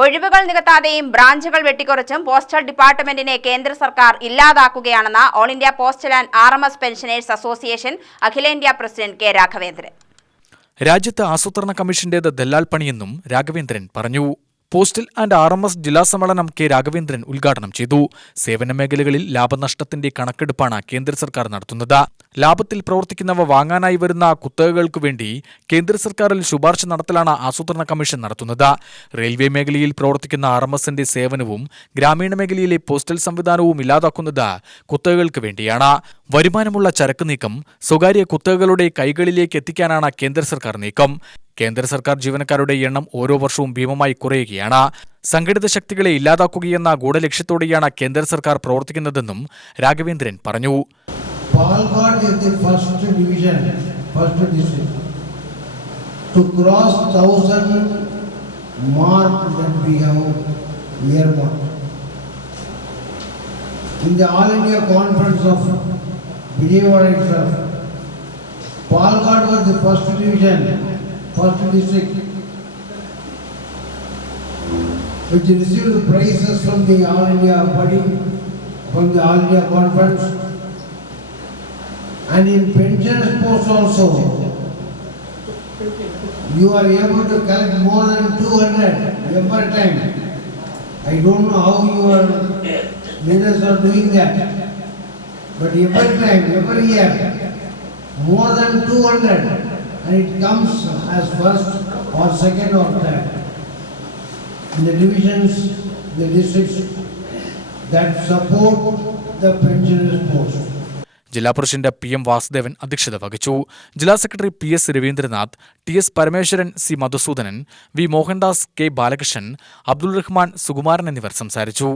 ഒഴിവുകൾ നികത്താതെയും ബ്രാഞ്ചുകൾ വെട്ടിക്കുറച്ചും പോസ്റ്റൽ ഡിപ്പാർട്ട്മെന്റിനെ കേന്ദ്ര സർക്കാർ ഇല്ലാതാക്കുകയാണെന്ന് all India postal and RMS pensioners association അഖിലേന്ത്യാ പ്രസിഡന്റ് കെ രാഘവേന്ദ്രൻ. രാജ്യത്ത് ആസൂത്രണ കമ്മീഷന്റേത് ദല്ലാൽ പണിയെന്നും രാഘവേന്ദ്രൻ പറഞ്ഞു. പോസ്റ്റൽ ആൻഡ് RMS ജില്ലാ സമ്മേളനം കെ രാഘവേന്ദ്രൻ ഉദ്ഘാടനം ചെയ്തു. സേവന മേഖലകളിൽ ലാഭനഷ്ടത്തിന്റെ കണക്കെടുപ്പാണ് കേന്ദ്ര സർക്കാർ നടത്തുന്നത്. ലാഭത്തിൽ പ്രവർത്തിക്കുന്നവ വാങ്ങാനായി വരുന്ന കുത്തകകൾക്കു വേണ്ടി കേന്ദ്ര സർക്കാരിൽ ശുപാർശ നടത്തലാണ് ആസൂത്രണ കമ്മീഷൻ നടത്തുന്നത്. റെയിൽവേ മേഖലയിൽ പ്രവർത്തിക്കുന്ന RMSന്റെ സേവനവും ഗ്രാമീണ മേഖലയിലെ പോസ്റ്റൽ സംവിധാനവും ഇല്ലാതാക്കുന്നത് കുത്തകകൾക്ക് വേണ്ടിയാണ്. വരുമാനമുള്ള ചരക്ക് നീക്കം സ്വകാര്യ കുത്തകകളുടെ കൈകളിലേക്ക് എത്തിക്കാനാണ് കേന്ദ്ര സർക്കാർ നീക്കം. കേന്ദ്ര സർക്കാർ ജീവനക്കാരുടെ എണ്ണം ഓരോ വർഷവും ഭീമമായി കുറയുകയാണ്. സംഘടിത ശക്തികളെ ഇല്ലാതാക്കുകയെന്ന ഗൂഢലക്ഷ്യത്തോടെയാണ് കേന്ദ്ര സർക്കാർ പ്രവർത്തിക്കുന്നതെന്നും രാഘവേന്ദ്രൻ പറഞ്ഞു. Palghar is the first division, first district. To cross 1,000 mark that we have earmarked. In the All India Conference of Vijayawada itself, Palghar was the first division, first district, which received prizes from the All India body, from the All India Conference. And in pensioners post also, you are able to collect more than 200 every time. I don't know how your leaders are doing that, but every time, every year, more than 200, and it comes as first or second or third in the divisions, the districts that support the pensioners post. ജില്ലാ president PM Vasudevan അധ്യക്ഷത വഹിച്ചു. ജില്ലാ secretary PS Ravindranath, TS Parameswaran, C Madhusudanan, V Mohandas, K Balakrishnan, Abdul Rahman, Sukumaran എന്നിവർ സംസാരിച്ചു.